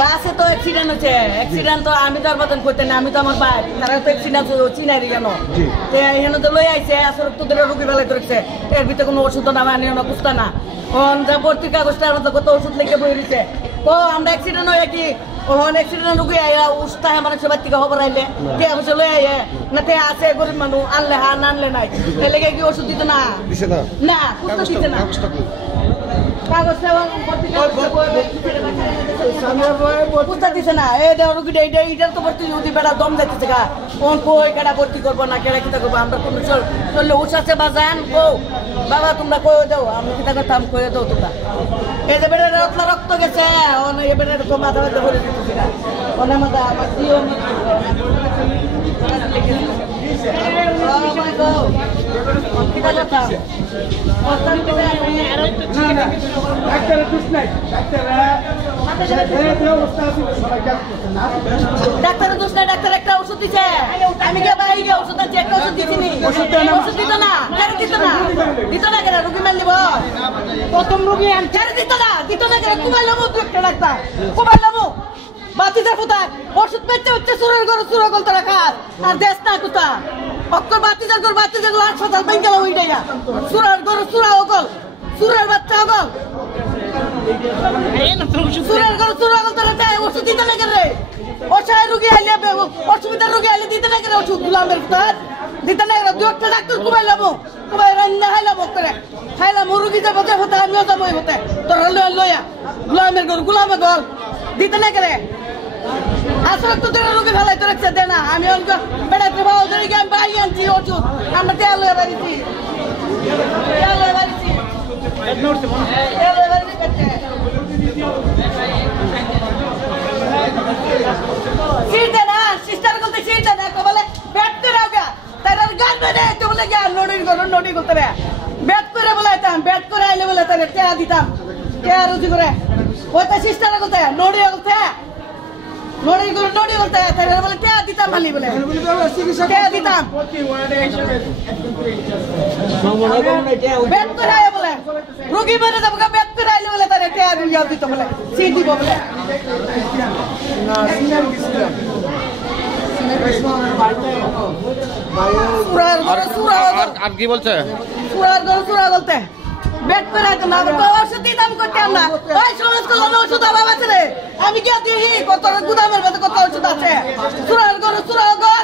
বাসে তো অ্যাক্সিডেন্ট হচ্ছে অ্যাক্সিডেন্ট তো আমি তো আর বাদন করতে না আমি তো আমার ভাই তারা তো অ্যাক্সিডেন্ট চিনাই কেন। এখানে তো লই আইছে আসলে তোদের রুগী বেলা করেছে এর ভিতরে কোনো ওষুধ না আনি না বুঝতে না। কোন যা ভর্তি কাগজটা আমার তো কত ওষুধ লিখে বই দিছে। ও আমরা অ্যাক্সিডেন্ট হয়ে কি? ওখানে অ্যাক্সিডেন্ট রুগী আইয়া উস্তা হ্যাঁ মানুষ সবার থেকে খবর আইলে কে অবশ্য লই আইয়ে না তে আছে গরিব মানুষ আনলে হ্যাঁ আনলে নাই। লেগে কি ওষুধ দিতে না? না। না দিতে না কাগজটা কই? কাগজটা ভর্তি বুঝতে দিছে না এই রুগীটা এইটা এইটার তো ভর্তি যদি বেড়া দম যাইতেছে গা। কোন কই কেডা ভর্তি করব না কেডা কিতা করব? আমরা কোনো চল চললে উস আছে বা যান কো বাবা তোমরা কয়ে দাও আমি কিতা করতাম কয়ে দাও তোমরা। এই যে বেড়া রক্ত রক্ত গেছে এই বেড়া তো মাথা ব্যথা করে দিতেছি না অনে মাথা আমার দিও কিতা করতাম? ডাক্তারের দোষ নাই ডাক্তার একটা ওষুধ দিছে। আমি গিয়ে বাইরে গিয়ে ওষুধ আনছি একটা ওষুধ দিছিনি ওষুধ দিত না কেন দিত না? দিত না কেন? রুগী মেল দিব প্রথম রুগী কেন দিত না? দিত না কেন? কুমার লামু তুই একটা ডাক্তার। কুমার লামু বাতিজার কোথায় ওষুধ পেতে হচ্ছে সুরের ঘরে সুর গল তোরা খাস আর দেশ না কোথা? অক্কর বাতিজার ঘর বাতিজার ঘর হাসপাতাল বেঙ্গল গেল ওই ডাইয়া সুরের ঘরে সুরা অগল সুরের বাচ্চা অগল সুরের ঘরে সুর অগল তোরা চাই ওষুধ দিতে কেন রে। অসহায় রুগী আইলে অসুবিধার রুগী আইলে দিতে না কেন ওষুধ। গুলামের তার দিতে না কেন দু একটা ডাক্তার কুমাই লাবো কুমাই রান্না হাইলাম করে হাইলাম রুগী যাব যে হতে আমিও যাব হতে। তোরা লয়া লয়া। গুলামের ঘর গুলামের ঘর। দিতে না কেন আসলে তো তোরা রুগী ফেলাই তো রাখছে দে না। আমি অনেক বেড়াতে ভালো ধরে গিয়ে আমি বাড়ি আনছি ওষুধ। আমরা তেল বাড়িছি। তেল ব্যাট করে আইলে বলে তারে টেয়া দিতাম টেয়া রুজি করে ওই তো সিস্টার বলতে নড়ি বলতে নড়ি করে নড়ি বলতে তারে বলে টেয়া দিতাম খালি বলে টেয়া দিতাম ব্যাট করে আইলে বলে রুগী মেরে যাব ব্যাট করে আইলে বলে তারে টেয়া দিয়া দিত বলে সিট দিব বলে। আর আর কি বলছে? সুরার ঘরে সুরা বলতে বেড করে ওষুধ দিতাম করতাম না। ওই সমাজ কল্যাণ ওষুধ অভাব আছে রে। আমি কি দিহি কত গুদামের মধ্যে কত ওষুধ আছে। সুরার ঘরে সুরা ঘর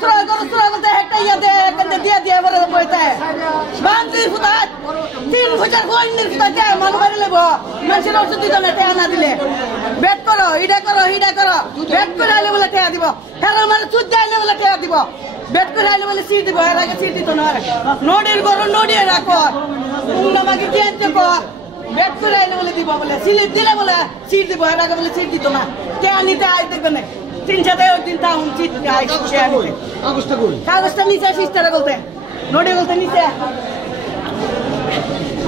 সুরার ঘরে সুরা বলতে একটা ইয়া দিয়ে দিয়ে বলে বইতে তিন বছর বন্দির ফুটাত মানুষ মারি লেব মানুষের ওষুধ দিত না টেয়া না দিলে। বেড করো ইডা করো হিডা করো। বেড করে আইলে বলে টেয়া দিব। খেলার মানে সুদ আইলে বলে টেয়া দিব। বেড করে আইলে বলে সিট দিব এর আগে সিট দিত না নডির গরু নডিয়ে রাখো আমাকে চেঞ্জ কো? বেড করে আইলে বলে দিব বলে। সিট দিলে বলে সিট দিব এর আগে বলে সিট দিত না। কে আনিতে আই দেখবে না। তিন সাথে ওই দিন আই কাগজটা নিচে সিস্টারে বলতে। নডি বলতে নিচে।